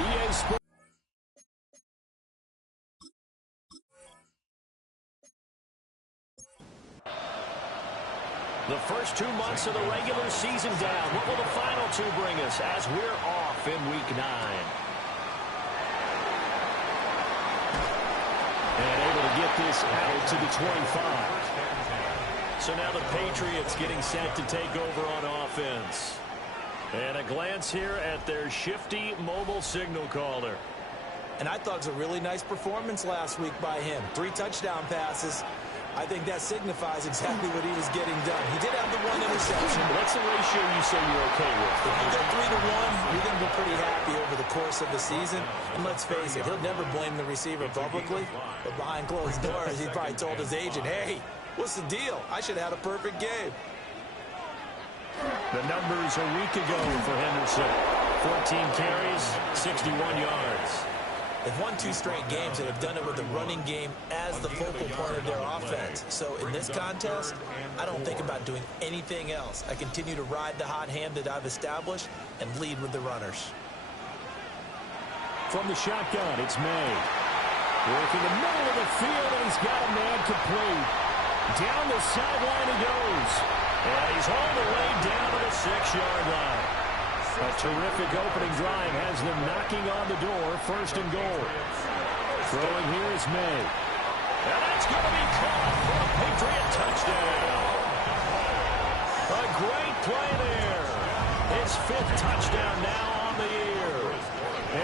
EA Sports. The first 2 months of the regular season down. What will the final 2 bring us as we're off in Week 9? And able to get this out to the 25. So now the Patriots getting set to take over on offense. And a glance here at their shifty mobile signal caller. And I thought it was a really nice performance last week by him. 3 touchdown passes. I think that signifies exactly what he was getting done. He did have the 1 interception. What's the ratio you say you're okay with? If you go 3 to 1, you're going to be pretty happy over the course of the season. And let's face it, he'll never blame the receiver publicly. But behind closed doors, he probably told his agent, hey, what's the deal? I should have had a perfect game. The numbers a week ago for Henderson. 14 carries, 61 yards. They've won 2 straight games and have done it with the running game as the focal point of their offense. So in this contest, I don't think about doing anything else. I continue to ride the hot hand that I've established and lead with the runners. From the shotgun, it's May. Working the middle of the field, and he's got a man complete. Down the sideline he goes. And he's all the way down to the 6-yard line. A terrific opening drive has them knocking on the door, 1st and goal. Throwing here is May. And that's going to be caught for a Patriot touchdown. A great play there. His 5th touchdown now on the year.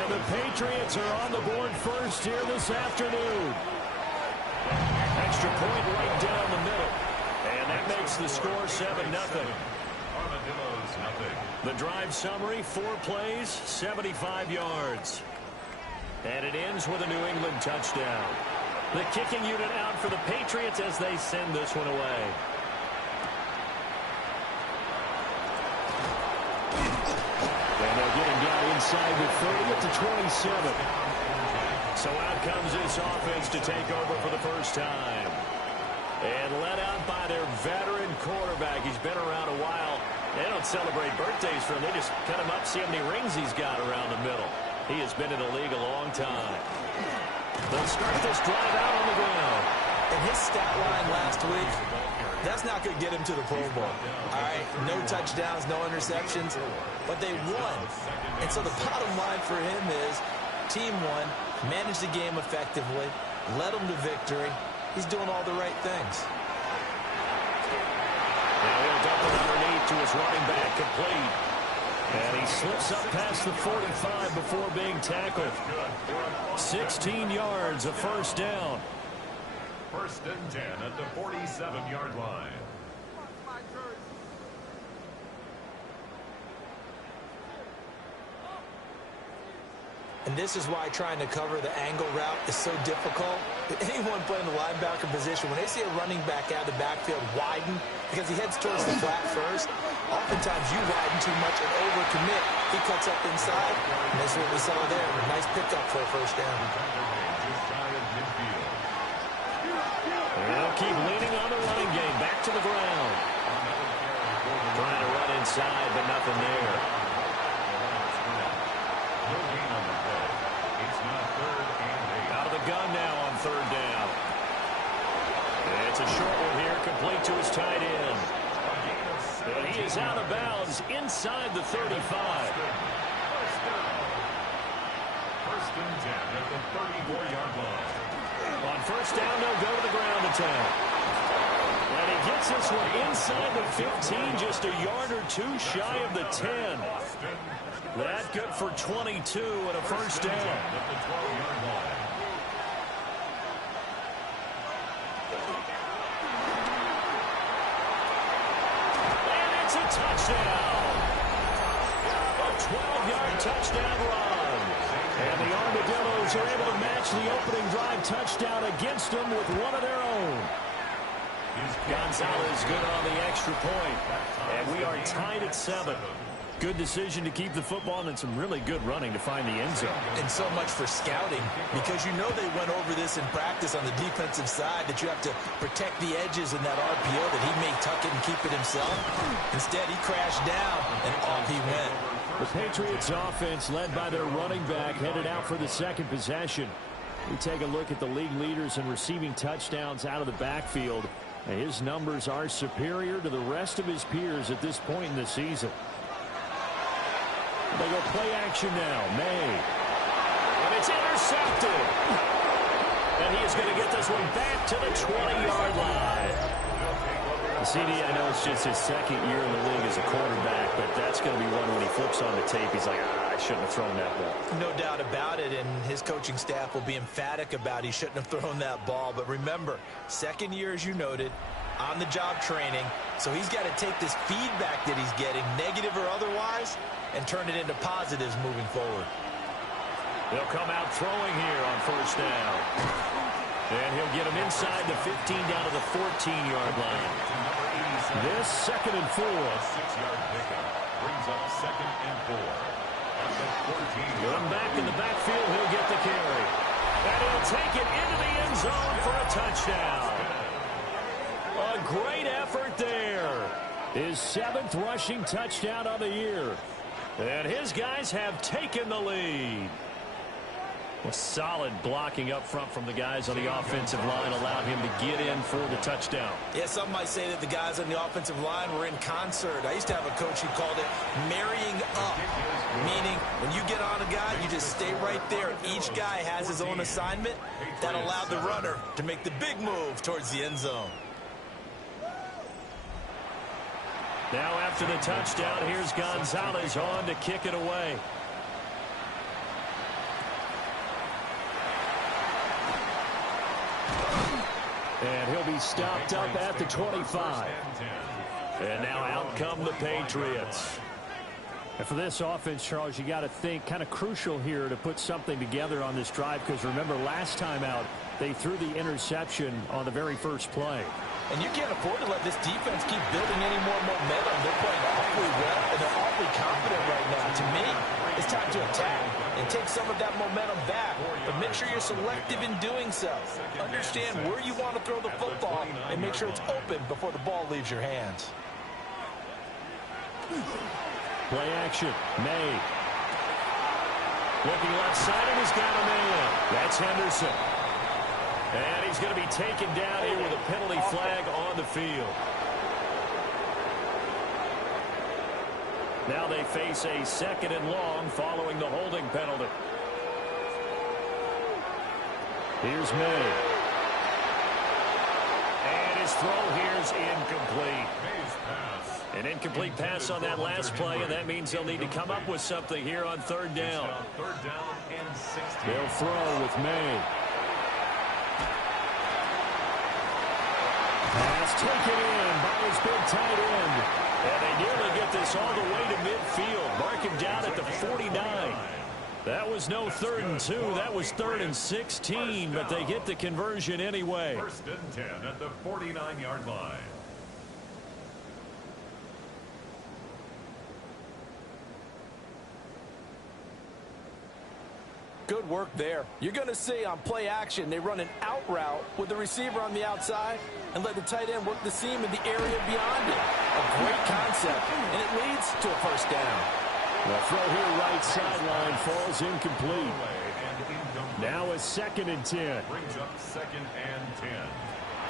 And the Patriots are on the board first here this afternoon. Extra point right down the middle. And that makes the score 7-0. The drive summary, 4 plays, 75 yards. And it ends with a New England touchdown. The kicking unit out for the Patriots as they send this one away. And they'll get him down inside the 30 at the 27. So out comes this offense to take over for the first time. And led out by their veteran quarterback. He's been around a while. They don't celebrate birthdays for him. They just cut him up, see how many rings he's got around the middle. He has been in the league a long time. They'll start this drive out on the ground. And his stat line last week, that's not going to get him to the Pro Bowl. All right, no touchdowns, no interceptions, but they won. And so the bottom line for him is team won, managed the game effectively, led them to victory. He's doing all the right things. Now he'll dump it underneath to his running back, complete. And he slips up past the 45 before being tackled. 16 yards, a 1st down. 1st and 10 at the 47-yard line. And this is why trying to cover the angle route is so difficult. Anyone playing the linebacker position, when they see a running back out of the backfield widen, because he heads towards the flat first, oftentimes you widen too much and overcommit. He cuts up inside, and that's what we saw there. Nice pickup for a 1st down. They'll keep leaning on the running game. Back to the ground. Trying to run inside, but nothing there. Out of the gun now on 3rd down. It's a short one here, complete to his tight end. And he is out of bounds inside the 35. 1st and 10 at the 34-yard line. On 1st down, they'll go to the ground attack. And he gets this one inside the 15, just a yard or 2 shy of the 10. That good for 22 and a 1st down. At the 12-yard line. And it's a touchdown. A 12-yard touchdown run. And the Armadillos are able to match the opening drive touchdown against them with one of their own. Gonzalez good on the extra point. And we are tied at 7. Good decision to keep the football and some really good running to find the end zone. And so much for scouting, because you know they went over this in practice on the defensive side, that you have to protect the edges in that RPO, that he may tuck it and keep it himself. Instead, he crashed down, and off he went. The Patriots offense led by their running back headed out for the second possession. We take a look at the league leaders in receiving touchdowns out of the backfield. His numbers are superior to the rest of his peers at this point in the season. They go play action now. May. And it's intercepted. And he is going to get this one back to the 20-yard line. CD, I know it's just his second year in the league as a quarterback, but that's going to be one when he flips on the tape. He's like, I shouldn't have thrown that ball. No doubt about it, and his coaching staff will be emphatic about he shouldn't have thrown that ball. But remember, second year, as you noted, on-the-job training, so he's got to take this feedback that he's getting, negative or otherwise, and turn it into positives moving forward. They'll come out throwing here on first down. And he'll get him inside the 15 down to the 14-yard line. This 2nd and 4. 6-yard pickup brings up 2nd and 4. Going back in the backfield, he'll get the carry. And he'll take it into the end zone for a touchdown. A great effort there. His 7th rushing touchdown of the year. And his guys have taken the lead. Well, solid blocking up front from the guys on the offensive line allowed him to get in for the touchdown. Yeah, some might say that the guys on the offensive line were in concert. I used to have a coach who called it marrying up, meaning when you get on a guy, you just stay right there. Each guy has his own assignment. That allowed the runner to make the big move towards the end zone. Now after the touchdown, here's Gonzalez on to kick it away. And he'll be stopped up at the 25. And now out come the Patriots. And for this offense, Charles, you got to think kind of crucial here to put something together on this drive, because remember last time out they threw the interception on the very first play. And you can't afford to let this defense keep building any more momentum. They're playing awfully well, and they're awfully confident right now. To me, it's time to attack and take some of that momentum back. But make sure you're selective in doing so. Understand where you want to throw the football and make sure it's open before the ball leaves your hands. Play action. May. Looking left side, and he's got a man. That's Henderson. And he's going to be taken down here with a penalty flag on the field. Now they face a 2nd and long following the holding penalty. Here's May. And his throw here's incomplete. An incomplete pass on that last play, and that means they'll need to come up with something here on 3rd down. 3rd down and 16. They'll throw with May. Pass taken in by his big tight end. And they nearly get this all the way to midfield. Mark him down at the 49. That was no 3rd and 2. That was 3rd and 16, but they get the conversion anyway. 1st and 10 at the 49-yard line. Good work there. You're going to see on play action, they run an out route with the receiver on the outside and let the tight end work the seam in the area beyond it. A great concept, and it leads to a 1st down. The throw here right sideline falls incomplete. Now a 2nd and 10. Brings up 2nd and 10.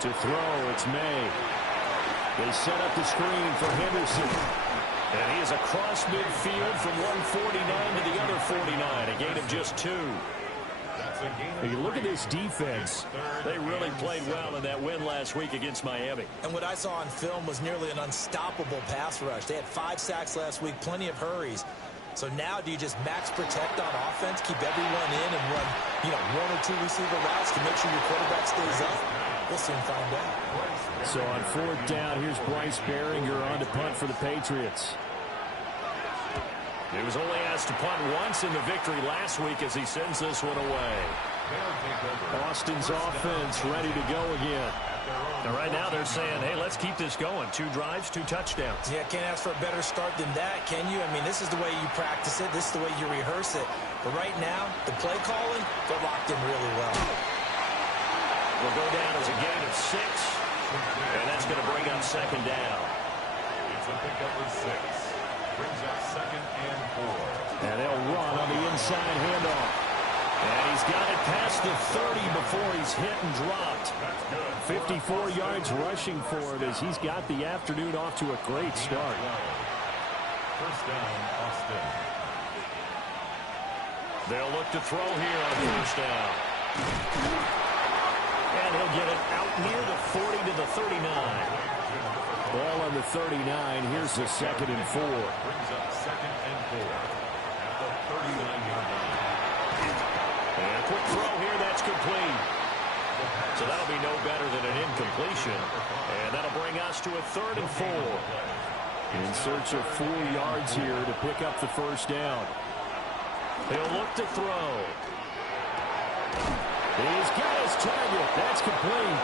To throw, it's May. They set up the screen for Henderson. And he is across midfield from one 49 to the other 49, a gain of just 2. If you look at this defense, they really played well in that win last week against Miami. And what I saw on film was nearly an unstoppable pass rush. They had 5 sacks last week, plenty of hurries. So now do you just max protect on offense, keep everyone in and run, 1 or 2 receiver routes to make sure your quarterback stays up? We'll soon find out. So on 4th down, here's Bryce Behringer on to punt for the Patriots. He was only asked to punt once in the victory last week as he sends this one away. Austin's offense ready to go again. And right now they're saying, hey, let's keep this going. 2 drives, 2 touchdowns. Yeah, can't ask for a better start than that, can you? I mean, this is the way you practice it. This is the way you rehearse it. But right now, the play calling, they're locked in really well. Will go down as a gain of 6. And that's going to bring up 2nd down. It's a pickup of 6. Brings up 2nd and 4. And they'll run on the inside handoff. And he's got it past the 30 before he's hit and dropped. 54 yards rushing for him as he's got the afternoon off to a great start. First down, Austin. They'll look to throw here on first down. And he'll get it out near the 40 to the 39. Ball on the 39. Here's the 2nd and 4. Brings up 2nd and 4 at the 39-yard line. And a quick throw here, that's complete. So that'll be no better than an incompletion. And that'll bring us to a 3rd and 4. In search of 4 yards here to pick up the first down. He'll look to throw. He's got his target. That's complete.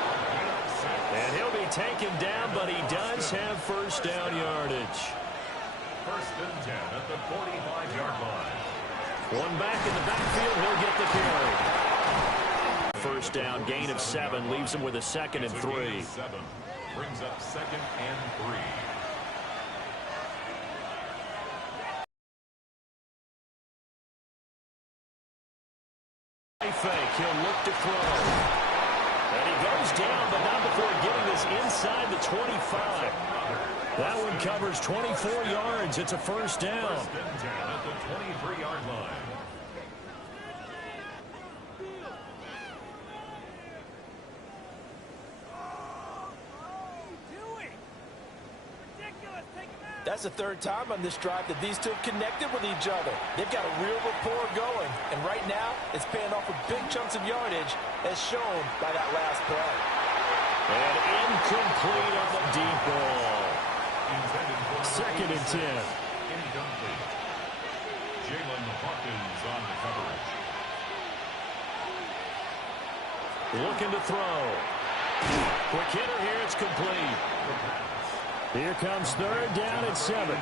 And he'll be taken down, but he does have first down yardage. 1st and 10 at the 45-yard line. One back in the backfield, he'll get the carry. First down, gain of 7, leaves him with a 2nd and 3. 7 brings up 2nd and 3. Fake, he'll look to throw. And he goes down, but not before getting this inside the 25. That one covers 24 yards. It's a first down. 1st and 10 at the 23-yard line. That's the 3rd time on this drive that these two have connected with each other. They've got a real rapport going. And right now, it's paying off with big chunks of yardage, as shown by that last play. And incomplete on the deep ball. 2nd and 10. Incomplete. Jalen Hawkins on the coverage. Looking to throw. Quick hitter here, it's complete. Here comes 3rd down and 7. A 3-yard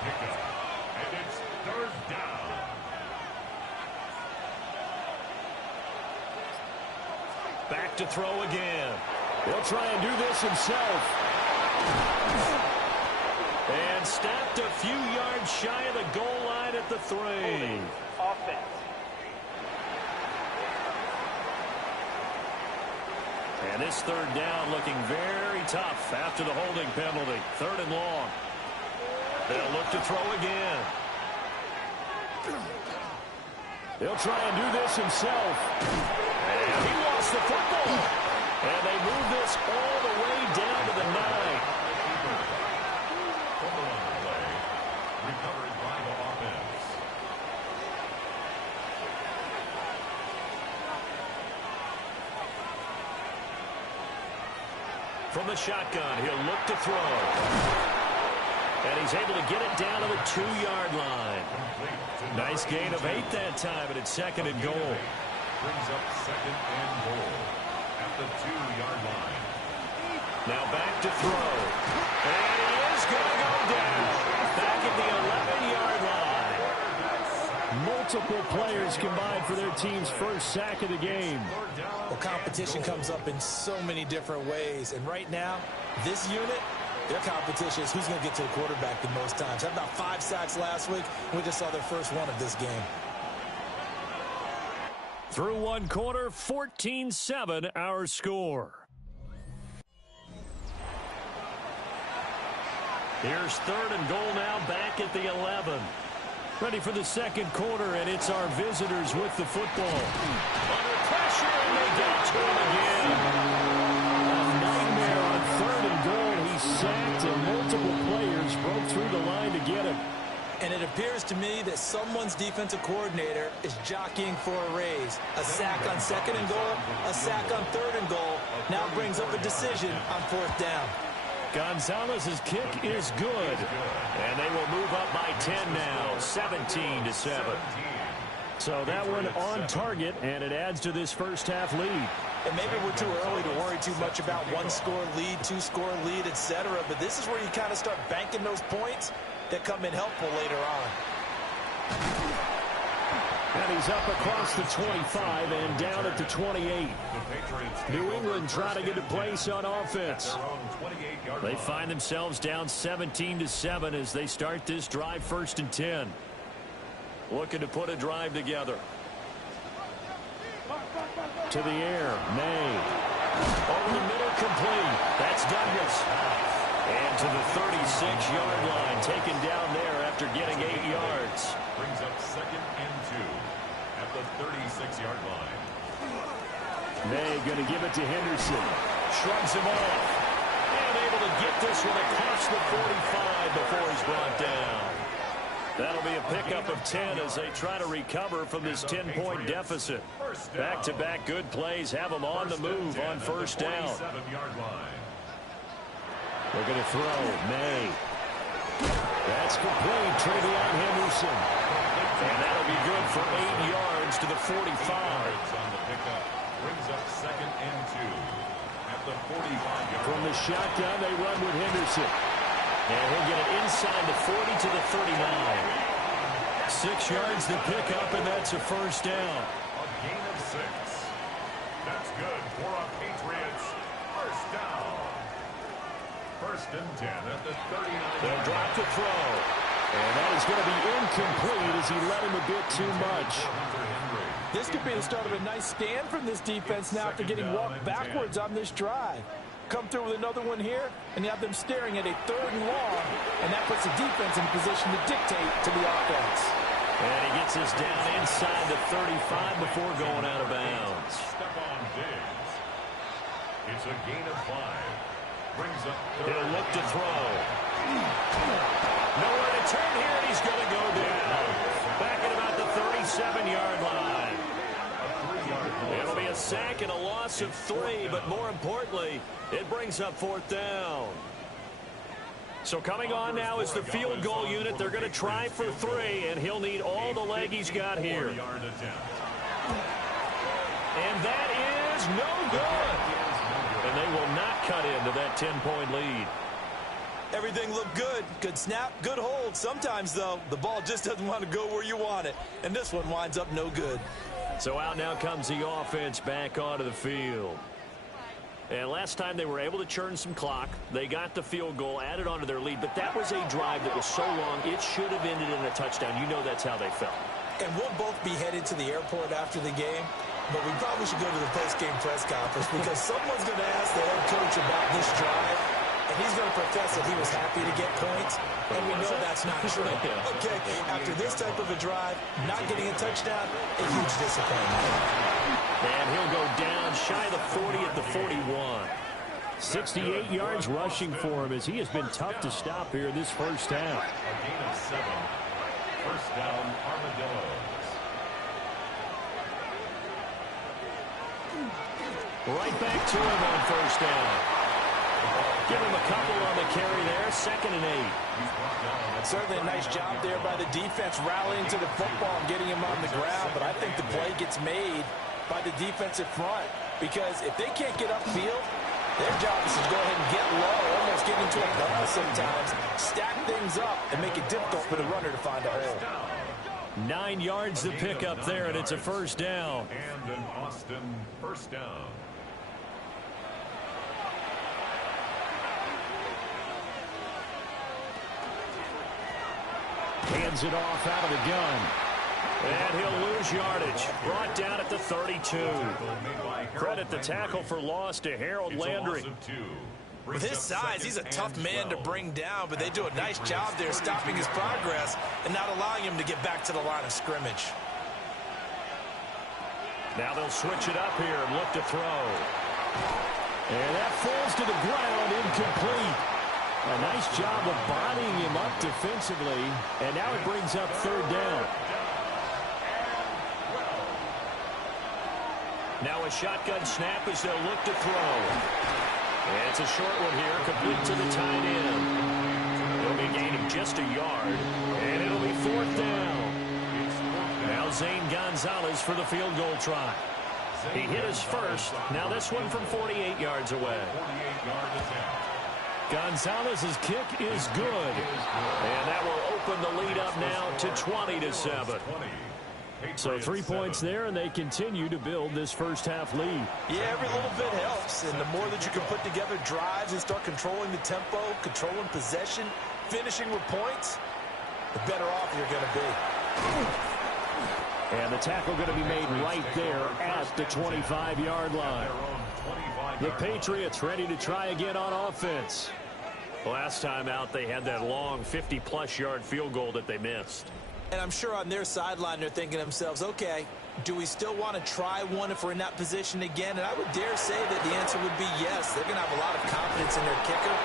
pickup. And it's 3rd down. Back to throw again. He'll try and do this himself. And stopped a few yards shy of the goal line at the 3. Offense. And this 3rd down looking very tough after the holding penalty. 3rd and long. They'll look to throw again. He'll try and do this himself. And he wants the football. And they move this all the way down to the 9. Fumble on the play. Recovered by the offense. From the shotgun, he'll look to throw. And he's able to get it down to the 2-yard line. Nice gain of 8 that time, and it's 2nd and goal. Brings up 2nd and goal at the 2-yard line. Now back to throw. And he is going to go down. Back at the 11-yard line. Multiple players combined for their team's first sack of the game. Well, competition comes up in so many different ways. And right now, this unit, their competition is who's going to get to the quarterback the most times. Had about 5 sacks last week. We just saw their first one of this game. Through one quarter, 14-7 our score. Here's 3rd and goal now, back at the 11. Ready for the 2nd quarter, and it's our visitors with the football. Under pressure, and they get to him again. A nightmare on 3rd and goal. He sacked, and multiple players broke through the line to get him. And it appears to me that someone's defensive coordinator is jockeying for a raise. A sack on 2nd and goal, a sack on 3rd and goal, now brings up a decision on 4th down. Gonzalez's kick is good. And they will move up by 10 now, 17-7. So that one on target, and it adds to this first half lead. And maybe we're too early to worry too much about 1-score lead, 2-score lead, etc. But this is where you kind of start banking those points that come in helpful later on. And he's up across the 25 and down at the 28. New England trying to get a place on offense. They find themselves down 17-7 as they start this drive, 1st and 10. Looking to put a drive together. To the air, May. Over the middle, complete. That's Douglas. And to the 36-yard line, taken down there after getting 8 yards. Brings up 2nd and 2 at the 36-yard line. May going to give it to Henderson. Shrugs him off. And able to get this one across the 45 before he's brought down. That'll be a pickup of 10 as they try to recover from this 10-point deficit. Back-to-back good plays have them on the move on 1st down. They're going to throw. May. That's complete. Travion Henderson. And that'll be good for 8 yards to the 45. Brings up 2nd and 2 at the 45-yard. From the shotgun, they run with Henderson. And he'll get it inside the 40 to the 39. 6 yards to pick up, and that's a 1st down. A gain of 6. That's good for a Patriots 1st down. 1st and 10 at the 39. They'll drop to throw. And that is going to be incomplete as he let him a bit too much. This could be the start of a nice stand from this defense now after getting walked backwards on this drive. Come through with another one here, and you have them staring at a 3rd and long, and that puts the defense in position to dictate to the offense. And he gets us down inside the 35 before going out of bounds. Step on Diggs. It's a gain of 5. Brings up 3rd. He'll look to throw. Nowhere to turn here, and he's going to go down. Back at about the 37-yard line. It'll be a sack and a loss of 3, but more importantly, it brings up 4th down. So coming on now is the field goal unit. They're going to try for 3, and he'll need all the leg he's got here. And that is no good. And they will not cut into that 10-point lead. Everything looked good. Good snap, good hold. Sometimes, though, the ball just doesn't want to go where you want it. And this one winds up no good. So out now comes the offense back onto the field. And last time they were able to churn some clock. They got the field goal, added onto their lead. But that was a drive that was so long, it should have ended in a touchdown. You know that's how they felt. And we'll both be headed to the airport after the game. But we probably should go to the post-game press conference because someone's going to ask the head coach about this drive. And he's going to profess that he was happy to get points. And we know that's not true. Okay, after this type of a drive, not getting a touchdown, a huge disappointment. And he'll go down shy of the 40 at the 41. 68 yards rushing for him as he has been tough to stop here this 1st half. A gain of 7. 1st down, Armadillos. Right back to him on 1st down. Give him a couple on the carry there. 2nd and 8. Certainly a nice job there by the defense rallying to the football and getting him on the ground. But I think the play gets made by the defensive front because if they can't get upfield, their job is to go ahead and get low, almost get into a ball sometimes, stack things up, and make it difficult for the runner to find a hole. 9 yards to pick up there, and it's a 1st down. And an Austin 1st down. Hands it off out of the gun. And he'll lose yardage. Brought down at the 32. Credit the tackle for loss to Harold Landry. With his size, he's a tough man to bring down, but they do a nice job there stopping his progress and not allowing him to get back to the line of scrimmage. Now they'll switch it up here and look to throw. And that falls to the ground, incomplete. A nice job of bodying him up defensively, and now it brings up 3rd down. Now a shotgun snap as they'll look to throw. And it's a short one here, complete to the tight end. It'll be a gain of just a yard, and it'll be 4th down. Now Zane Gonzalez for the field goal try. He hit his first. Now this one from 48 yards away. Gonzalez's kick is good. And that will open the lead up now to 20-7. So 3 points there, and they continue to build this first half lead. Yeah, every little bit helps, and the more that you can put together drives and start controlling the tempo, controlling possession, finishing with points, the better off you're going to be. And the tackle going to be made right there at the 25-yard line. The Patriots ready to try again on offense. Last time out, they had that long 50-plus yard field goal that they missed. And I'm sure on their sideline they're thinking to themselves, okay, do we still want to try one if we're in that position again? And I would dare say that the answer would be yes. They're going to have a lot of confidence in their kicker.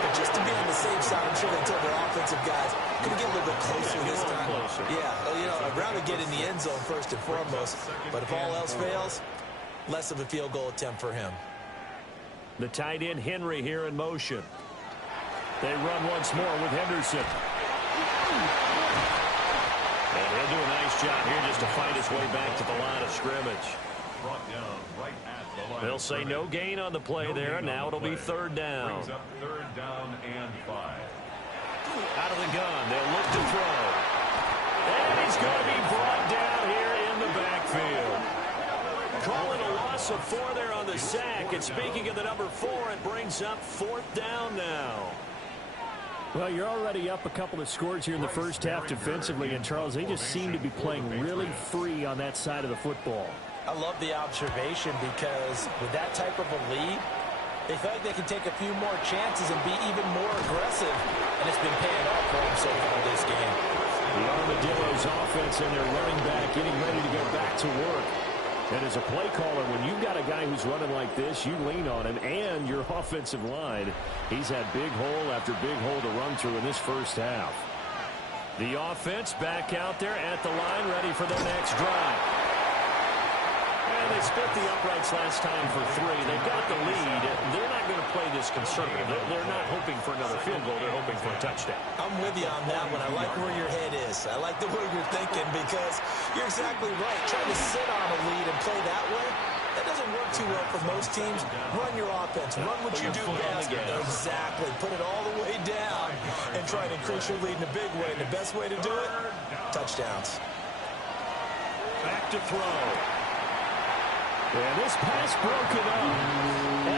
But just to be on the safe side, I'm sure they told their offensive guys, can we get a little bit closer this time? Yeah, you know, I'd rather get in the end zone first and foremost. But if all else fails, less of a field goal attempt for him. The tight end Henry here in motion. They run once more with Henderson. And he'll do a nice job here just to fight his way back to the line of scrimmage. They'll say no gain on the play there. Now it'll be third down. Brings up third down and 5. Out of the gun, they'll look to throw. And he's going to be brought down here in the backfield. Calling a loss of 4 there on the sack. And speaking of the number 4, it brings up fourth down now. Well, you're already up a couple of scores here in the first half defensively, and Charles, they just seem to be playing really free on that side of the football. I love the observation because with that type of a lead, they feel like they can take a few more chances and be even more aggressive, and it's been paying off for them so far this game. The Armadillos offense and their running back getting ready to go back to work. And as a play caller, when you've got a guy who's running like this, you lean on him and your offensive line. He's had big hole after big hole to run through in this first half. The offense back out there at the line, ready for their next drive. And they split the uprights last time for 3. They've got the lead. They're not going to play this conservative. They're not hoping for another field goal. They're hoping for a touchdown. I'm with you on that one. I like where your head is. I like the way you're thinking because you're exactly right. Trying to sit on a lead and play that way, that doesn't work too well for most teams. Run your offense. Run what you do best. Exactly. Put it all the way down and try to increase your lead in a big way. And the best way to do it, touchdowns. Back to throw. And this pass broken up.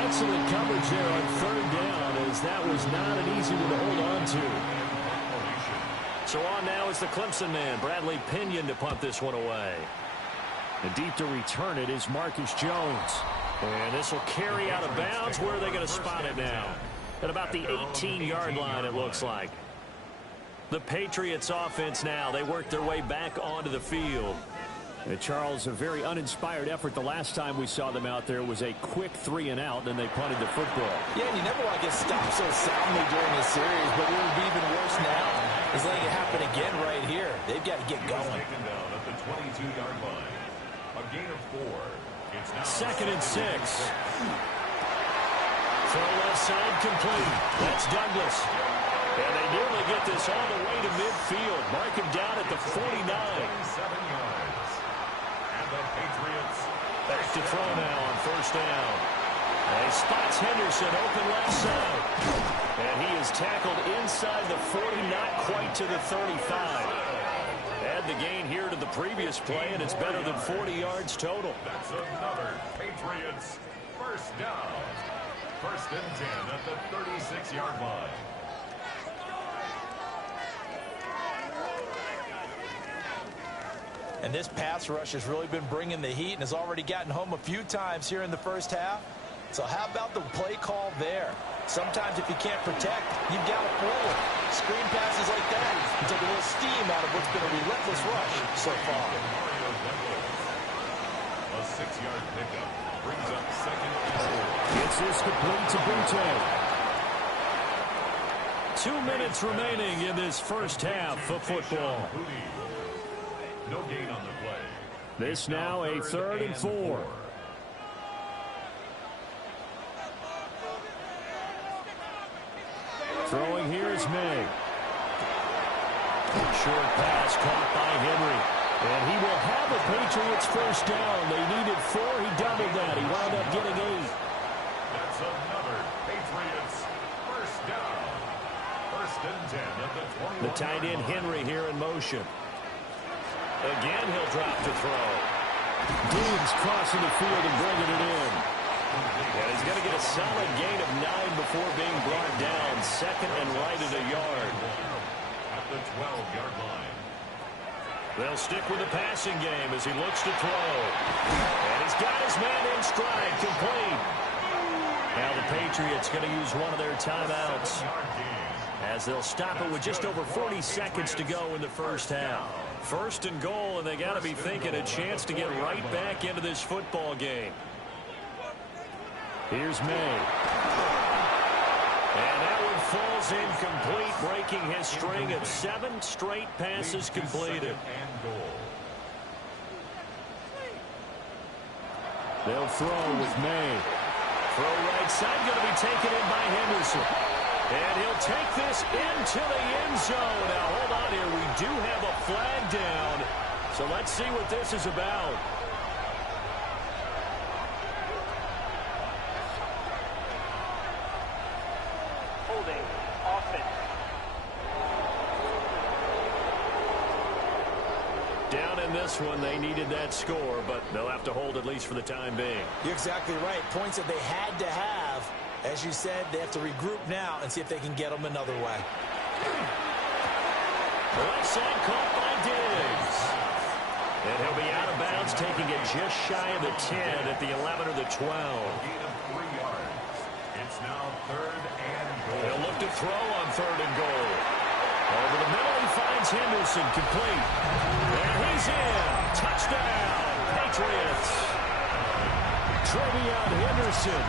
Excellent coverage there on third down, as that was not an easy one to hold on to. So on now is the Clemson man, Bradley Pinion, to punt this one away. And deep to return it is Marcus Jones. And this will carry out of bounds. Where are they going to spot it now? At about the 18-yard line, it looks like. The Patriots offense now, they work their way back onto the field. Charles, a very uninspired effort the last time we saw them out there was a quick 3 and out, and they punted the football. Yeah, and you never want to get stopped so soundly during this series, but what would be even worse now is letting it happen again right here. They've got to get going. Taken down at the 22-yard line. A gain of 4. It's now 2nd and 6. Throw left side complete. That's Douglas. And they nearly get this all the way to midfield. Mark him down at the 49. 7 yards. And the Patriots back to throw now on first down. And he spots Henderson open left side. And he is tackled inside the 40, not quite to the 35. Add the gain here to the previous play, and it's better than 40 yards total. That's another Patriots first down. 1st and 10 at the 36-yard line. And this pass rush has really been bringing the heat and has already gotten home a few times here in the first half. So how about the play call there? Sometimes if you can't protect, you've got to forward. Screen passes like that, you take a little steam out of what's been a relentless rush so far. A 6-yard pickup brings up 2nd and 4. Gets this complete to Butte. 2 minutes remaining in this first half of football. No gain on the play. This now a 3rd and 4. Throwing here is May. Short pass caught by Henry. And he will have a Patriots first down. They needed 4. He doubled that. He wound up getting 8. That's another Patriots first down. 1st and 10 at the 21. The tight end Henry here in motion. Again, he'll drop to throw. Dean's crossing the field and bringing it in. And he's going to get a solid gain of 9 before being brought down. Second and right at a yard. At the 12-yard line. They'll stick with the passing game as he looks to throw. And he's got his man in stride, complete. Now the Patriots going to use one of their timeouts as they'll stop it with just over 40 seconds to go in the first half. First and goal, and they got to be thinking a chance to get right back into this football game. Here's May. And that one falls incomplete, breaking his string of 7 straight passes completed. They'll throw with May. Throw right side, going to be taken in by Henderson. And he'll take this into the end zone. Now, hold on here. We do have a flag down. So let's see what this is about. Holding offense. Down in this one, they needed that score, but they'll have to hold at least for the time being. You're exactly right. Points that they had to have. As you said, they have to regroup now and see if they can get them another way. Left side caught by Diggs. And he'll be out of bounds, taking it just shy of the 10 at the 11 or the 12. Gain of 3 yards. It's now 3rd and goal. He'll look to throw on 3rd and goal. Over the middle, he finds Henderson, complete. And he's in. Touchdown, Patriots. Trevion Henderson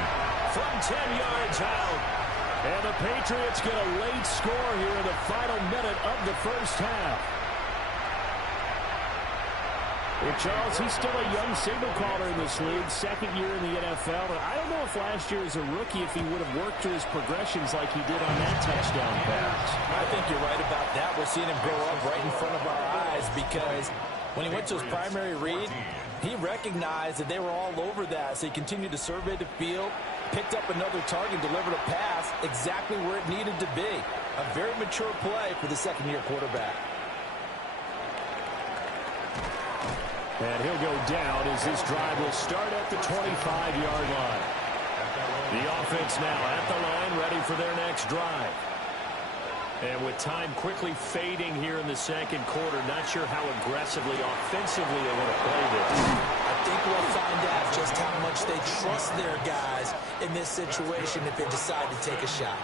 from 10 yards out. And the Patriots get a late score here in the final minute of the first half. Well, Charles, he's still a young signal caller in this league, second year in the NFL. But I don't know if last year as a rookie, if he would have worked through his progressions like he did on that touchdown pass. I think you're right about that. We're seeing him grow up right in front of our eyes because when he went to his primary read, he recognized that they were all over that. So he continued to survey the field, picked up another target, delivered a pass exactly where it needed to be. A very mature play for the second-year quarterback. And he'll go down as this drive will start at the 25-yard line. The offense now at the line, ready for their next drive. And with time quickly fading here in the second quarter, not sure how aggressively, offensively they want to play this. I think we'll find out just how much they trust their guys in this situation if they decide to take a shot.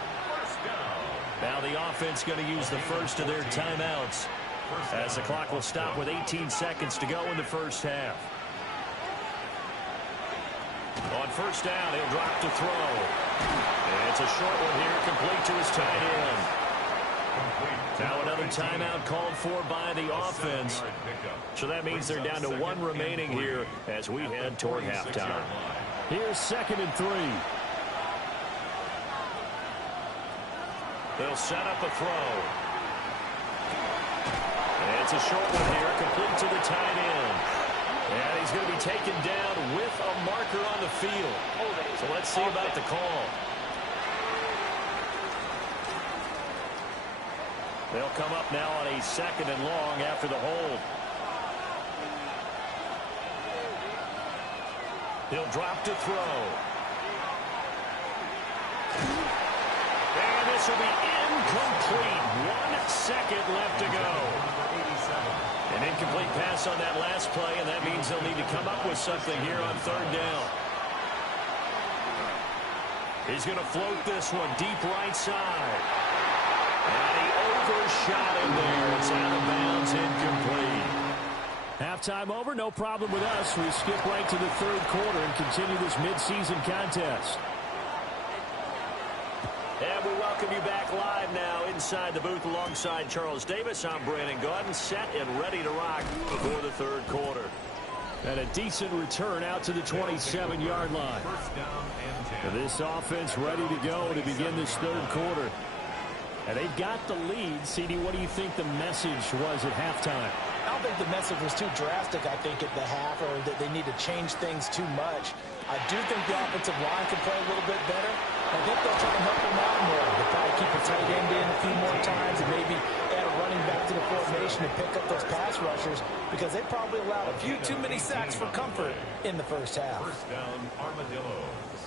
Now the offense going to use the first of their timeouts as the clock will stop with 18 seconds to go in the first half. On first down, he'll drop to throw. And it's a short one here, complete to his tight end. Now another timeout called for by the offense. So that means they're down to 1 remaining here as we head toward halftime. Here's 2nd and 3. They'll set up a throw. And it's a short one here, complete to the tight end. And he's going to be taken down with a marker on the field. So let's see about the call. They'll come up now on a 2nd and long after the hold. He'll drop to throw. And this will be incomplete. 1 second left to go. An incomplete pass on that last play, and that means they'll need to come up with something here on 3rd down. He's going to float this one deep right side. And he overshot him there. It's out of bounds, incomplete. Halftime over, no problem with us. We skip right to the 3rd quarter and continue this midseason contest. And we welcome you back live now inside the booth alongside Charles Davis. I'm Brandon Gaudin, set and ready to rock before the 3rd quarter. And a decent return out to the 27-yard line. And this offense ready to go to begin this 3rd quarter. And they've got the lead. CD, what do you think the message was at halftime? I don't think the message was too drastic, I think, at the half, or that they need to change things too much. I do think the offensive line can play a little bit better. I think they'll try to help them out more. They'll probably keep a tight end in a few more times and maybe add a running back to the formation to pick up those pass rushers because they probably allowed a few too many sacks for comfort in the first half. First down, Armadillos.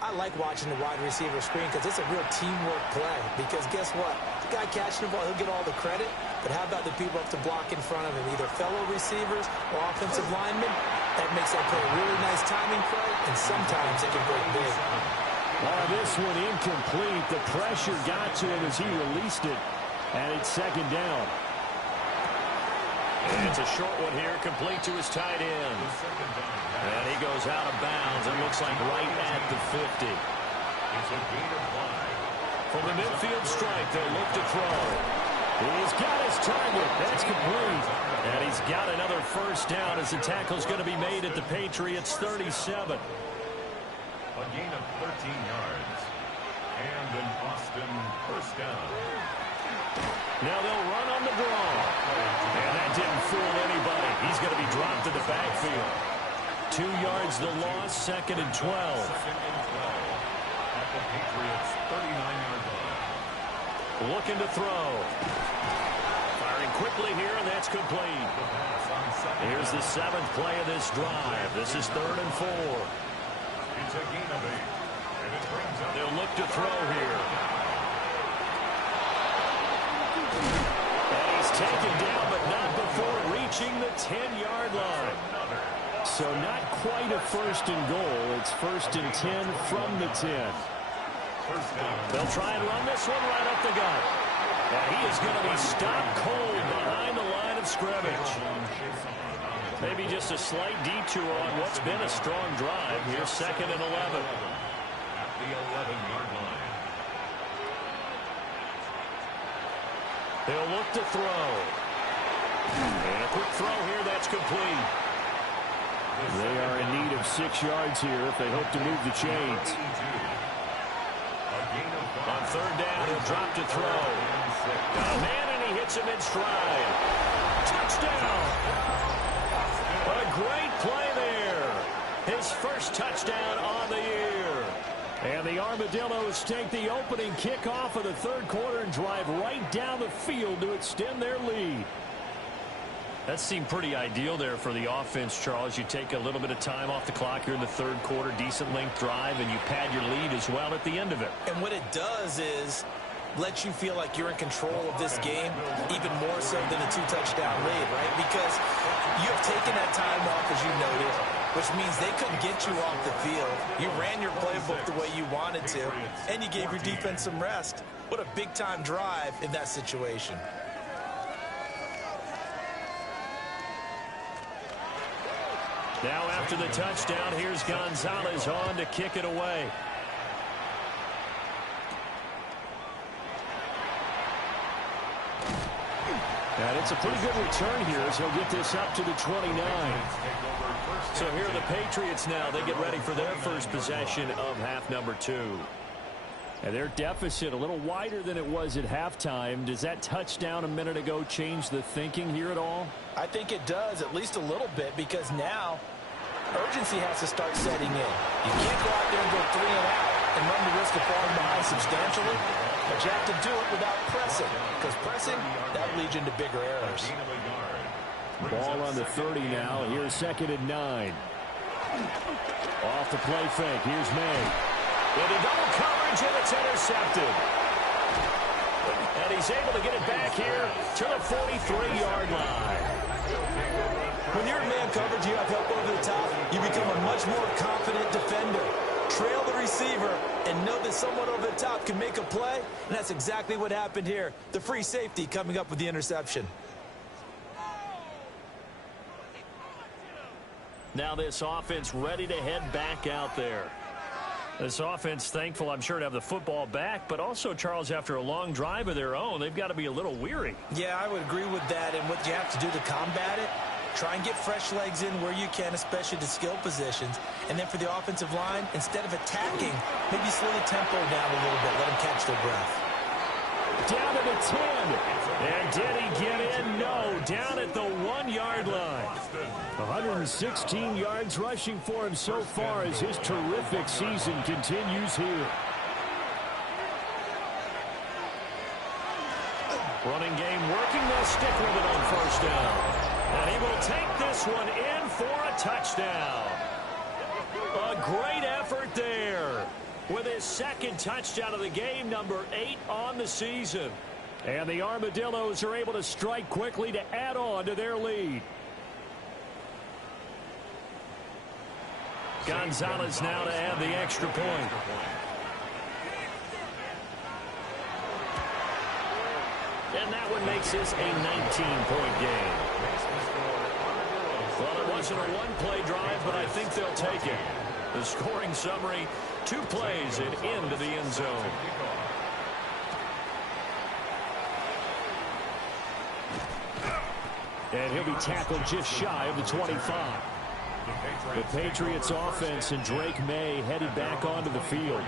I like watching the wide receiver screen because it's a real teamwork play. Because guess what? The guy catching the ball, he'll get all the credit. But how about the people up to block in front of him, either fellow receivers or offensive linemen? That makes that play a really nice timing play, and sometimes it can break big. This one incomplete. The pressure got to him as he released it, and it's second down. And it's a short one here, complete to his tight end. And he goes out of bounds. It looks like right at the 50. It's a gain of 5. From the midfield strike, they'll look to throw. He's got his target. That's complete. And he's got another first down as the tackle's going to be made at the Patriots' 37. A gain of 13 yards. And an Austin first down. Now they'll run on the draw. And that didn't fool anybody. He's going to be dropped to the backfield. 2 yards the loss, second and 12. Second and 12 at the Patriots' 39-yard line. Looking to throw. Firing quickly here, and that's complete. Here's the 7th play of this drive. This is 3rd and 4. It's a gain of 8. And it brings up. They'll look to throw here. And he's taken down, but not before reaching the 10-yard line. So not quite a first and goal. It's 1st and 10 from the 10. They'll try and run this one right up the gut. And he is going to be stopped cold behind the line of scrimmage. Maybe just a slight detour on what's been a strong drive. Here's 2nd and 11. At the 11-yard line. They'll look to throw. And a quick throw here, that's complete. They are in need of 6 yards here if they hope to move the chains. On 3rd down, he'll drop to throw. Got a man, and he hits him in stride. Touchdown! A great play there. His first touchdown on the year. And the Armadillos take the opening kickoff of the 3rd quarter and drive right down the field to extend their lead. That seemed pretty ideal there for the offense, Charles. You take a little bit of time off the clock here in the 3rd quarter, decent length drive, and you pad your lead as well at the end of it. And what it does is let you feel like you're in control of this game, even more so than a 2-touchdown lead, right? Because you have taken that time off, as you noted, which means they couldn't get you off the field. You ran your playbook the way you wanted to, and you gave your defense some rest. What a big-time drive in that situation. Now after the touchdown, here's Gonzalez on to kick it away. And it's a pretty good return here as he'll get this up to the 29. So here are the Patriots now. They get ready for their first possession of half number 2. And their deficit a little wider than it was at halftime. Does that touchdown a minute ago change the thinking here at all? I think it does, at least a little bit, because now urgency has to start setting in. You can't go out there and go 3 and out and run the risk of falling behind substantially, but you have to do it without pressing, because pressing, that leads into bigger errors. Ball on the 30 now. Here's 2nd and 9. Off the play fake. Here's May. Into double coverage, and it's intercepted. And he's able to get it back here to the 43-yard line. When you're in man coverage, you have help over the top, you become a much more confident defender. Trail the receiver and know that someone over the top can make a play, and that's exactly what happened here. The free safety coming up with the interception. Now this offense ready to head back out there. This offense thankful, I'm sure, to have the football back, but also, Charles, after a long drive of their own, they've got to be a little weary. Yeah, I would agree with that, and what you have to do to combat it, try and get fresh legs in where you can, especially the skill positions. And then for the offensive line, instead of attacking, maybe slow the tempo down a little bit, let them catch their breath. Down to the 10. And did he get in? No. Down at the 1-yard line. 116 yards rushing for him so far as his terrific season continues here. Running game working. They'll stick with it on first down. And he will take this one in for a touchdown. A great effort there with his second touchdown of the game, number 8 on the season. And the Armadillos are able to strike quickly to add on to their lead. Gonzalez now to add the extra point. And that one makes this a 19-point game. Well, it wasn't a one-play drive, but I think they'll take it. The scoring summary, 2 plays and into the end zone. And he'll be tackled just shy of the 25. The Patriots offense and Drake May headed back onto the field.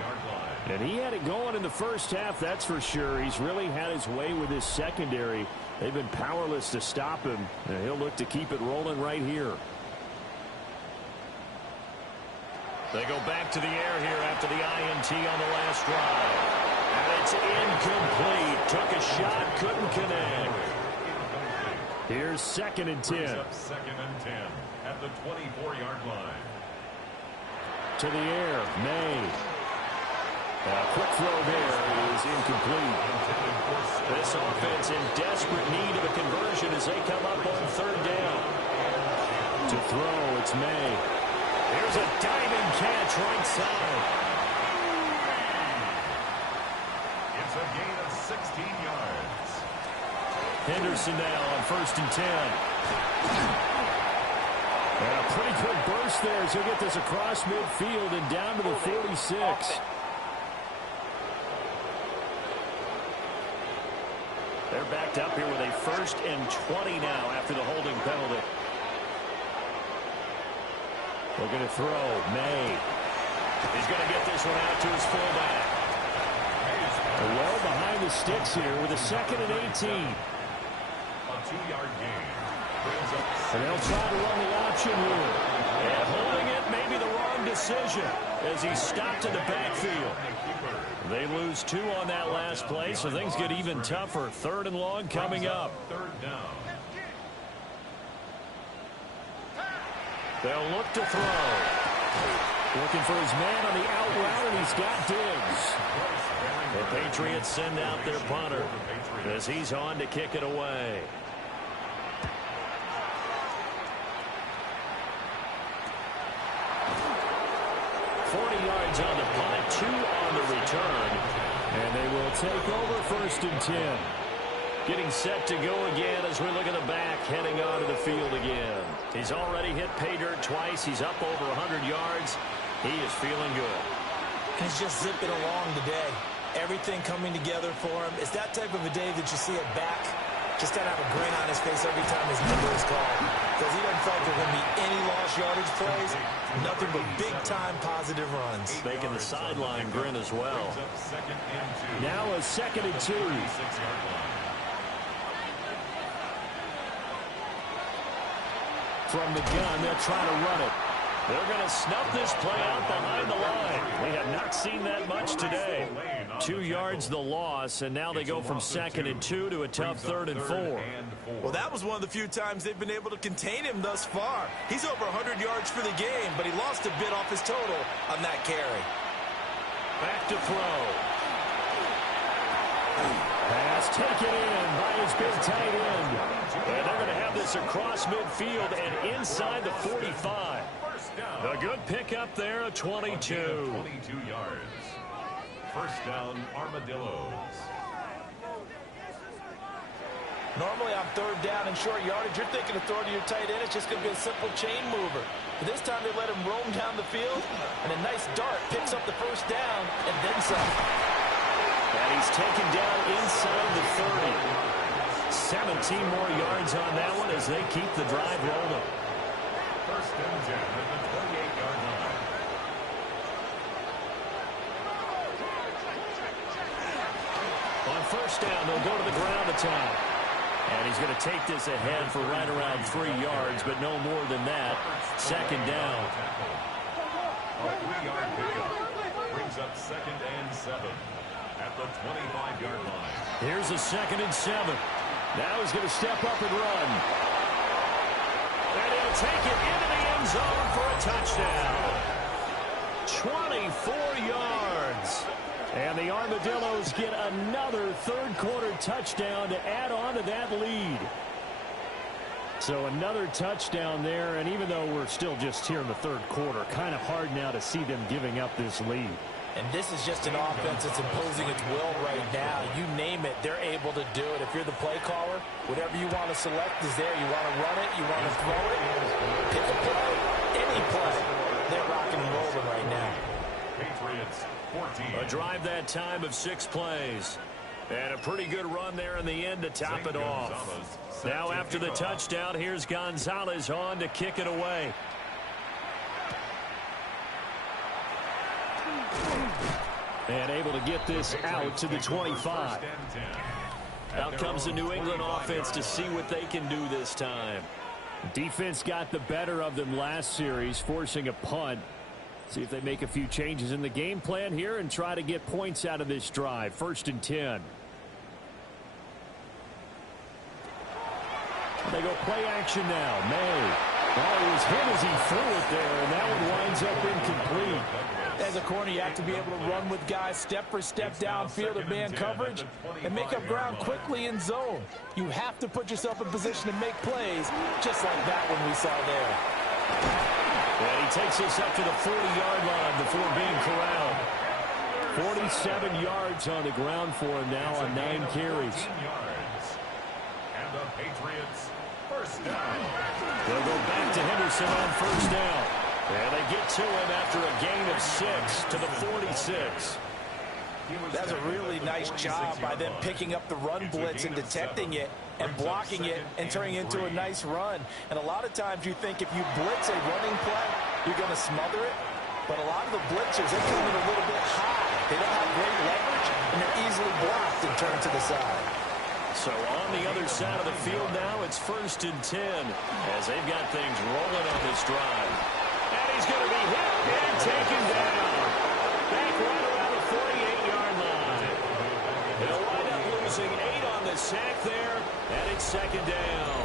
And he had it going in the first half, that's for sure. He's really had his way with his secondary. They've been powerless to stop him. And he'll look to keep it rolling right here. They go back to the air here after the INT on the last drive. And it's incomplete. Took a shot, couldn't connect. Here's 2nd and 10. 2nd and 10 at the 24-yard line. To the air, May. A quick throw there is incomplete. This offense in desperate need of a conversion as they come up on 3rd down. To throw, it's May. Here's a diving catch right side. It's a gain of 16 yards. Henderson now on 1st and 10. And a pretty good burst there as he'll get this across midfield and down to the 46. They're backed up here with a 1st and 20 now after the holding penalty. Looking to throw. May. He's going to get this one out to his fullback. Well behind the sticks here with a 2nd and 18. A 2-yard gain. And they'll try to run the option here. And holding it may be the wrong decision as he's stopped in the backfield. They lose 2 on that last play, so things get even tougher. 3rd and long coming up. 3rd down. They'll look to throw. Looking for his man on the out route, and he's got Diggs. The Patriots send out their punter as he's on to kick it away. On the punt, 2 on the return. And they will take over 1st and 10. Getting set to go again as we look at the back, heading onto the field again. He's already hit pay dirt twice. He's up over 100 yards. He is feeling good. He's just zipping along today. Everything coming together for him. It's that type of a day that you see it back. Just got to have a grin on his face every time his number is called. Because he doesn't feel like there are going to be any lost yardage plays. Nothing but big-time positive runs. Making the sideline grin as well. Now a 2nd and 2. From the gun, they'll try to run it. They're going to snuff this play out behind the line. We have not seen that much today. 2 yards the loss, and now they go from 2nd and 2 to a tough 3rd and 4. Well, that was one of the few times they've been able to contain him thus far. He's over 100 yards for the game, but he lost a bit off his total on that carry. Back to throw. Pass taken in by his big tight end. And they're going to have this across midfield and inside the 45. A good pickup there at 22. 22 yards. 1st down, Armadillos. Normally on 3rd down and short yardage, you're thinking of throwing to your tight end. It's just going to be a simple chain mover. But this time they let him roam down the field, and a nice dart picks up the 1st down and then some. And he's taken down inside the 30. 17 more yards on that one as they keep the drive rolling. 1st and 10 at the 28-yard line. On 1st down, they'll go to the ground attack. And he's going to take this ahead for right around 3 yards, but no more than that. 2nd down. A 3-yard pickup brings up 2nd and 7. at the 25-yard line. Here's a 2nd and 7. Now he's going to step up and run. And he'll take it into the end zone for a touchdown. 24 yards. And the Armadillos get another third-quarter touchdown to add on to that lead. So another touchdown there, and even though we're still just here in the third quarter, kind of hard now to see them giving up this lead. And this is just an offense that's imposing its will right now. You name it, they're able to do it. If you're the play caller, whatever you want to select is there. You want to run it, you want to throw it, pick a play, any play. They're rocking and rolling right now. Patriots 14. A drive that time of 6 plays. And a pretty good run there in the end to top it off. Now after the touchdown, here's Gonzalez on to kick it away. And able to get this out to the 25. Out comes the New England offense to see what they can do this time. Defense got the better of them last series, forcing a punt. See if they make a few changes in the game plan here and try to get points out of this drive. 1st and 10. They go play action now. May. Oh, he was hit as he threw it there, and that one winds up incomplete. As a corner, you have to be able to run with guys step for step downfield in man coverage and make up ground quickly in zone. You have to put yourself in position to make plays, just like that one we saw there. And he takes us up to the 40-yard line before being corralled. 47 yards on the ground for him now on 9 carries. And the Patriots first down. They'll go back to Henderson on 1st down. And they get to him after a gain of 6 to the 46. That's a really nice job by them picking up the run blitz and detecting it and blocking it and turning it into a nice run. And a lot of times you think if you blitz a running play, you're going to smother it. But a lot of the blitzers, they come in a little bit high. They don't have great leverage, and they're easily blocked and turned to the side. So on the other side of the field now, it's 1st and 10 as they've got things rolling on this drive. And he's going to be hit and taken down. Back right around the 48-yard line. They'll wind up losing 8 on the sack there, and it's 2nd down.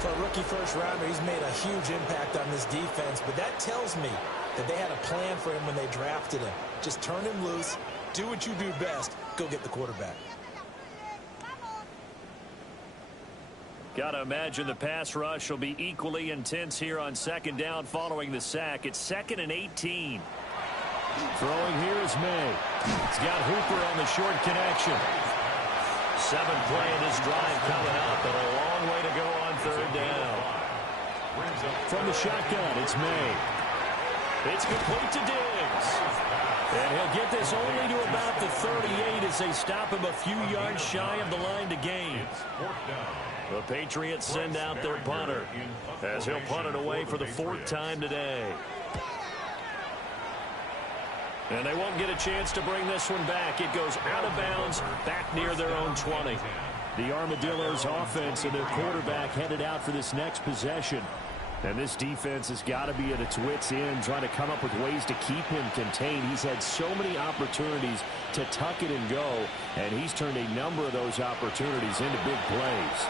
For a rookie first-rounder, he's made a huge impact on this defense, but that tells me that they had a plan for him when they drafted him. Just turn him loose, do what you do best, go get the quarterback. Got to imagine the pass rush will be equally intense here on 2nd down following the sack. It's 2nd and 18. Throwing here is May. He's got Hooper on the short connection. 7th play in this drive coming up, but a long way to go on 3rd down. From the shotgun, it's May. It's complete to Diggs. And he'll get this only to about the 38 as they stop him a few yards shy of the line to gain. The Patriots send out their punter as he'll punt it away for the 4th time today. And they won't get a chance to bring this one back. It goes out of bounds back near their own 20. The Armadillos offense and their quarterback headed out for this next possession. And this defense has got to be at its wits' end, trying to come up with ways to keep him contained. He's had so many opportunities to tuck it and go, and he's turned a number of those opportunities into big plays.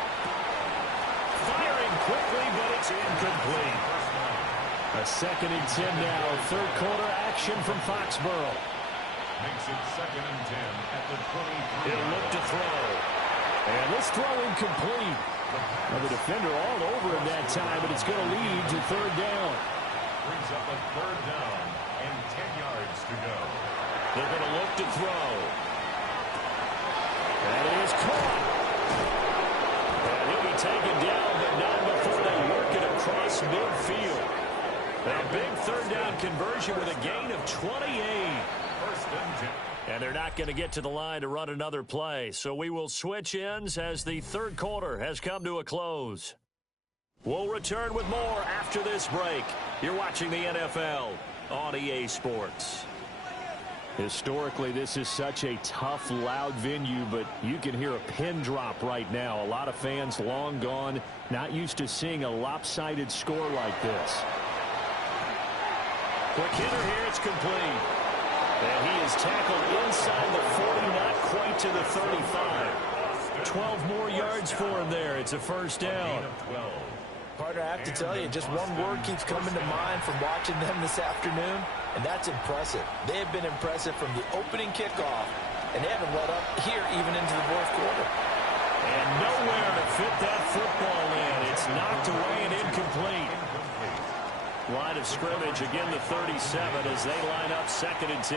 Firing quickly, but it's incomplete. A 2nd and 10 now. 3rd quarter action from Foxborough. Makes it 2nd and 10 at the 23. He'll look to throw. And this throw incomplete. Now the defender all over him that time, but it's going to lead to 3rd down. Brings up a 3rd down and 10 yards to go. They're going to look to throw. And it is caught. And he'll be taken down, but not before they work it across midfield. A big 3rd down conversion with a gain of 28. 1st and 10. And they're not going to get to the line to run another play. So we will switch ends as the 3rd quarter has come to a close. We'll return with more after this break. You're watching the NFL on EA Sports. Historically, this is such a tough, loud venue, but you can hear a pin drop right now. A lot of fans long gone, not used to seeing a lopsided score like this. Quick hitter here, it's complete. And he is tackled inside the 40, not quite to the 35. 12 more yards for him there. It's a first down. Partner, I have to tell you, just one word keeps coming to mind from watching them this afternoon, and that's impressive. They have been impressive from the opening kickoff, and they haven't let up here even into the fourth quarter. And nowhere to fit that football in. It's knocked away and incomplete. Line of scrimmage, again the 37 as they line up 2nd and 10.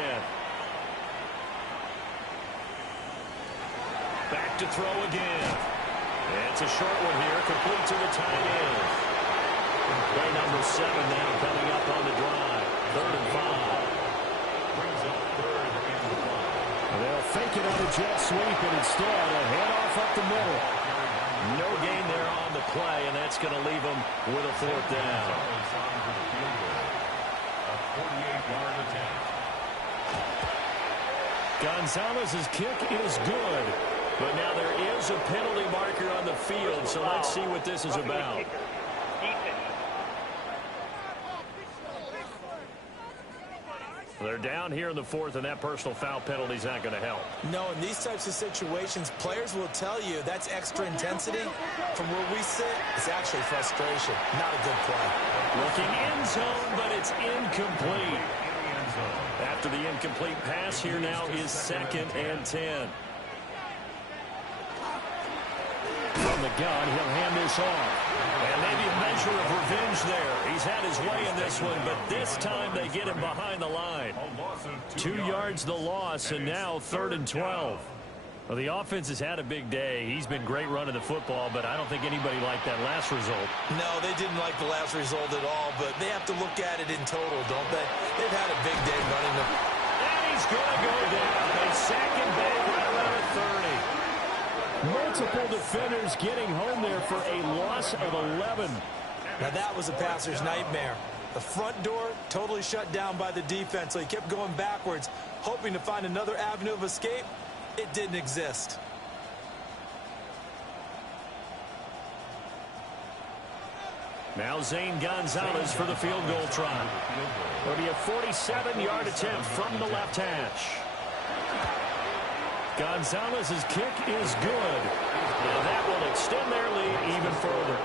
Back to throw again. It's a short one here, complete to the tight end. Play number 7 now coming up on the drive. 3rd and 5. Brings up 3rd and 5. They'll fake it on a jet sweep, and instead a handoff up the middle. No gain there on the play, and that's going to leave them with a 4th down. A 48-yard attempt. Gonzalez's kick is good. But now there is a penalty marker on the field, so let's see what this is about. They're down here in the 4th, and that personal foul penalty is not going to help. No, in these types of situations, players will tell you that's extra intensity. From where we sit, it's actually frustration. Not a good play. Looking end zone, but it's incomplete. After the incomplete pass, here now is 2nd and 10. From the gun, he'll hand this off. And maybe a measure of revenge there. He's had his way in this one, but this time they get him behind the line. 2 yards the loss, and now 3rd and 12. Well, the offense has had a big day. He's been great running the football, but I don't think anybody liked that last result. No, they didn't like the last result at all, but they have to look at it in total, don't they? They've had a big day running the... And he's going to go down. They sack him back right around the 30. Multiple defenders getting home there for a loss of 11. Now that was a passer's nightmare. The front door totally shut down by the defense, so he kept going backwards, hoping to find another avenue of escape. It didn't exist. Now Zane Gonzalez for the field goal try. It'll be a 47-yard attempt from the left hash. Gonzalez's kick is good. And that will extend their lead even further.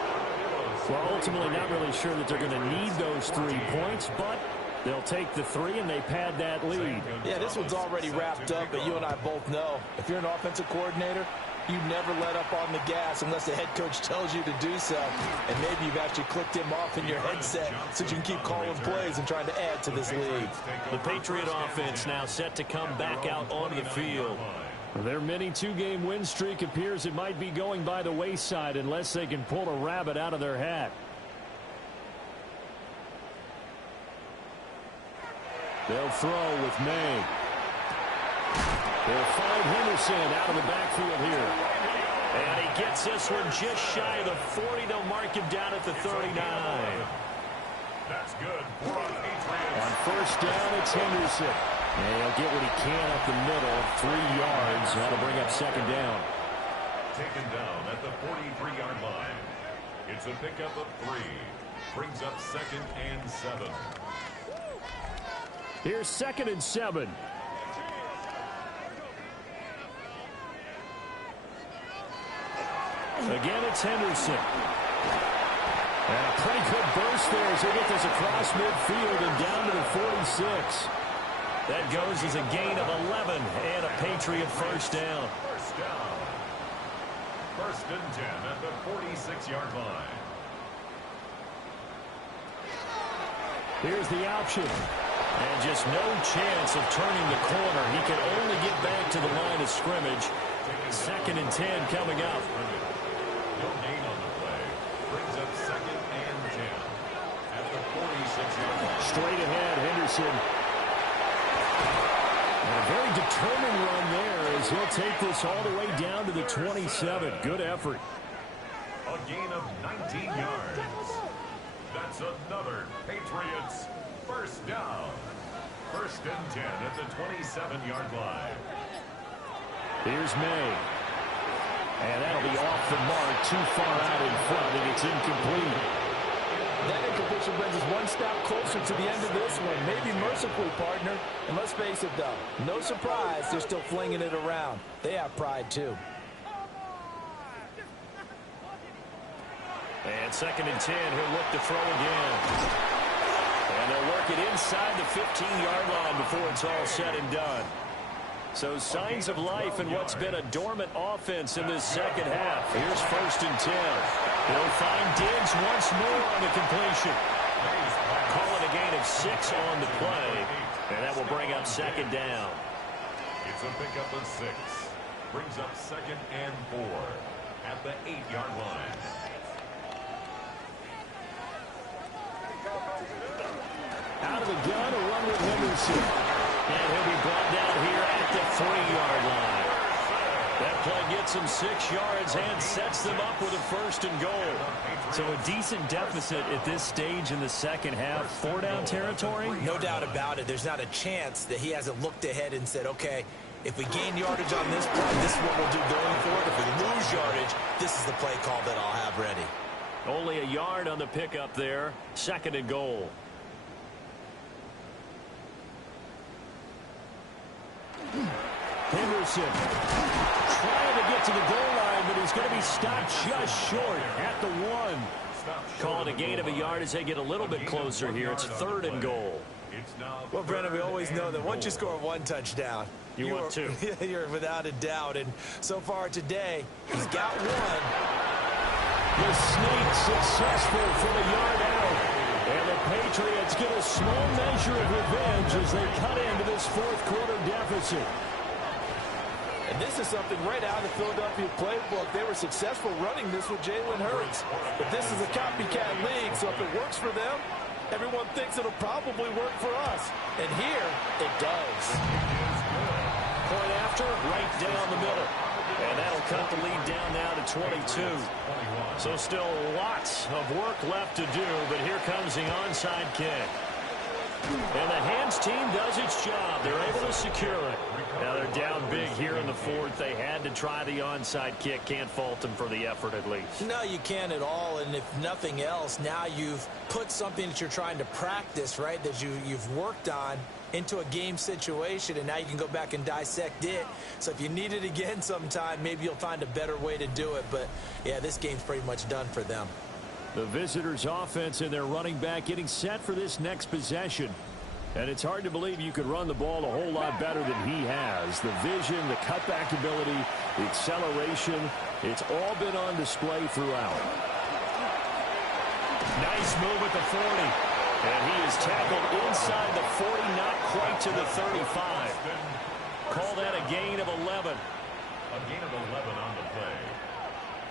Well, ultimately not really sure that they're going to need those 3 points, but they'll take the 3 and they pad that lead. Yeah, this one's already wrapped up, but you and I both know if you're an offensive coordinator, you never let up on the gas unless the head coach tells you to do so. And maybe you've actually clicked him off in your headset so you can keep calling plays and trying to add to this lead. The Patriot offense now set to come back out onto the field. Their mini 2-game win streak appears it might be going by the wayside unless they can pull a rabbit out of their hat. They'll throw with May. They'll find Henderson out of the backfield here. And he gets this one just shy of the 40. They'll mark him down at the 39. That's good for our Patriots. On first down, it's Henderson. And he'll get what he can up the middle, 3 yards. That'll bring up 2nd down. Taken down at the 43-yard line. It's a pickup of 3. Brings up 2nd and 7. Here's 2nd and 7. Again, it's Henderson. And a pretty good burst there as he gets this across midfield and down to the 46. That goes as a gain of 11 and a Patriot first down. First down. 1st and 10 at the 46-yard line. Here's the option. And just no chance of turning the corner. He can only get back to the line of scrimmage. 2nd and 10 coming up. No gain on the play. Brings up 2nd and 10 at the 46-yard line. Straight ahead, Henderson. And a very determined run there as he'll take this all the way down to the 27. Good effort. A gain of 19 yards. That's another Patriots first down. 1st and 10 at the 27-yard line. Here's May. And that'll be off the mark, too far out in front, and it's incomplete. That incompletion brings us one step closer to the end of this one. Maybe mercifully, partner. And let's face it, though, no surprise, they're still flinging it around. They have pride, too. And 2nd and 10, he'll look to throw again. And they'll work it inside the 15-yard line before it's all said and done. So signs of life in what's been a dormant offense in this second half. Here's 1st and 10. He'll find Diggs once more on the completion. Call it a gain of 6 on the play. And that will bring up 2nd down. It's a pickup of 6. Brings up 2nd and 4 at the 8-yard line. Out of the gun, a run with Henderson. And he'll be brought down here at the 3-yard line. That play gets him 6 yards and sets them up with a 1st and goal. So a decent deficit at this stage in the second half. 4-down territory? No doubt about it. There's not a chance that he hasn't looked ahead and said, okay, if we gain yardage on this play, this is what we'll do going forward. If we lose yardage, this is the play call that I'll have ready. Only a yard on the pickup there. 2nd and goal. Henderson trying to get to the goal line, but he's going to be stopped just short at the 1. Call it a gain of a yard as they get a little bit closer here. It's 3rd and goal. Well, Brennan, we always know that once you score 1 touchdown, you want 2. You're without a doubt. And so far today, he's got 1. The sneak successful for the yard out. And the Patriots get a small measure of revenge as they cut into this 4th quarter deficit. And this is something right out of the Philadelphia playbook. They were successful running this with Jalen Hurts. But this is a copycat league, so if it works for them, everyone thinks it'll probably work for us. And here, it does. Point after, right down the middle. And that'll cut the lead down now to 22. So still lots of work left to do, but here comes the onside kick. And the hands team does its job. They're able to secure it. Now they're down big here in the 4th. They had to try the onside kick. Can't fault them for the effort at least. No, you can't at all. And if nothing else, now you've put something that you're trying to practice, right, that you've worked on into a game situation, and now you can go back and dissect it. So if you need it again sometime, maybe you'll find a better way to do it. But, yeah, this game's pretty much done for them. The visitors' offense and their running back getting set for this next possession. And it's hard to believe you could run the ball a whole lot better than he has. The vision, the cutback ability, the acceleration, it's all been on display throughout. Nice move at the 40. And he is tackled inside the 40, not quite to the 35. Call that a gain of 11. A gain of 11 on the play.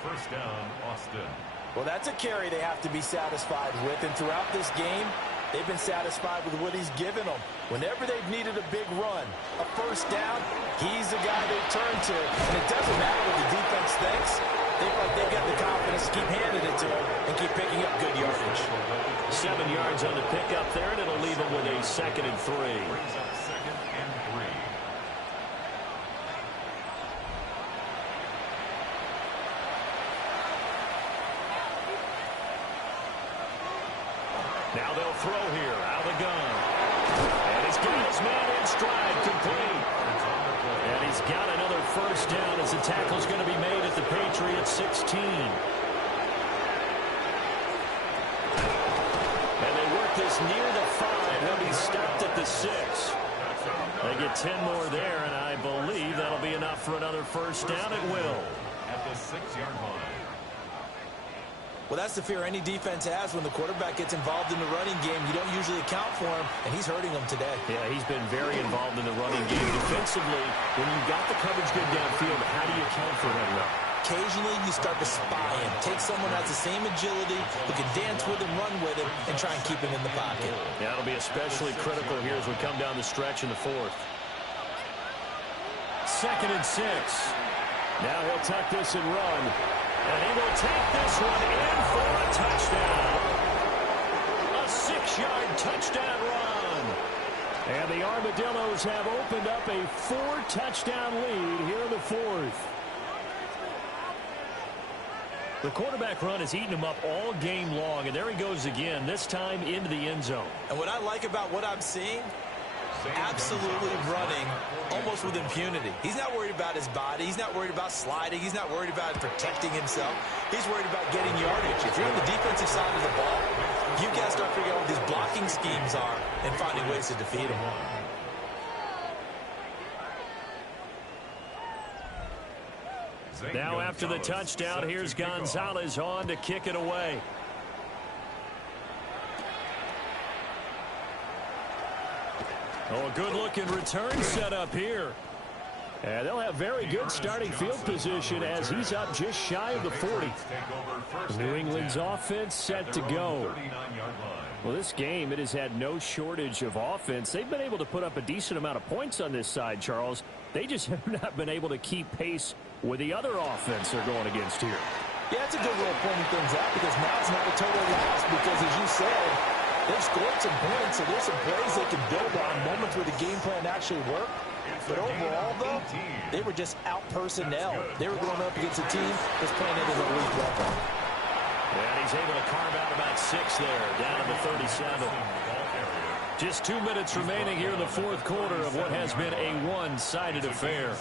1st down, Austin. Well, that's a carry they have to be satisfied with. And throughout this game, they've been satisfied with what he's given them. Whenever they've needed a big run, a 1st down, he's the guy they turn to. And it doesn't matter what the defense thinks. They've got the confidence to keep handing it to him and keep picking up good yardage. 7 yards on the pickup there, and it'll leave him with a 2nd and 3. Brings up 2nd and 3. Now they'll throw here, out of the gun. And he's got his man in stride, complete. And he's got another 1st down as the tackle's going to be made at the Patriots 16. And they work this near the 5. He'll be stopped at the 6. They get 10 more there, and I believe that'll be enough for another 1st down at will. At the 6-yard line. Well, that's the fear any defense has when the quarterback gets involved in the running game. You don't usually account for him, and he's hurting them today. Yeah, he's been very involved in the running game. Defensively, when you've got the coverage good downfield, how do you account for him? Occasionally, you start to spy him. Take someone who has the same agility, who can dance with him, run with him, and try and keep him in the pocket. Yeah, it'll be especially critical here as we come down the stretch in the 4th. 2nd and 6. Now he'll tuck this and run. And he will take this one in for a touchdown. A 6-yard touchdown run. And the Armadillos have opened up a 4-touchdown lead here in the 4th. The quarterback run has eaten him up all game long, and there he goes again, this time into the end zone. And what I like about what I'm seeing, absolutely running almost with impunity. He's not worried about his body. He's not worried about sliding. He's not worried about protecting himself. He's worried about getting yardage. If you're on the defensive side of the ball, you got to start figuring out what these blocking schemes are and finding ways to defeat them. Now after the touchdown, here's Gonzalez on to kick it away. Oh, good-looking return set up here. And they'll have very good starting field position as he's up just shy of the 40. New England's offense set to go. Well, this game, it has had no shortage of offense. They've been able to put up a decent amount of points on this side, Charles. They just have not been able to keep pace with the other offense they're going against here. Yeah, it's a good way of pointing things out because now it's not a total loss because, as you said, they've scored some points, so there's some plays they can build on, moments where the game plan actually worked. But overall, though, they were just out-personnel. They were going up against a team that's playing at an elite level. And he's able to carve out about 6 there, down to the 37. Just 2 minutes remaining here in the fourth quarter of what has been a one-sided affair.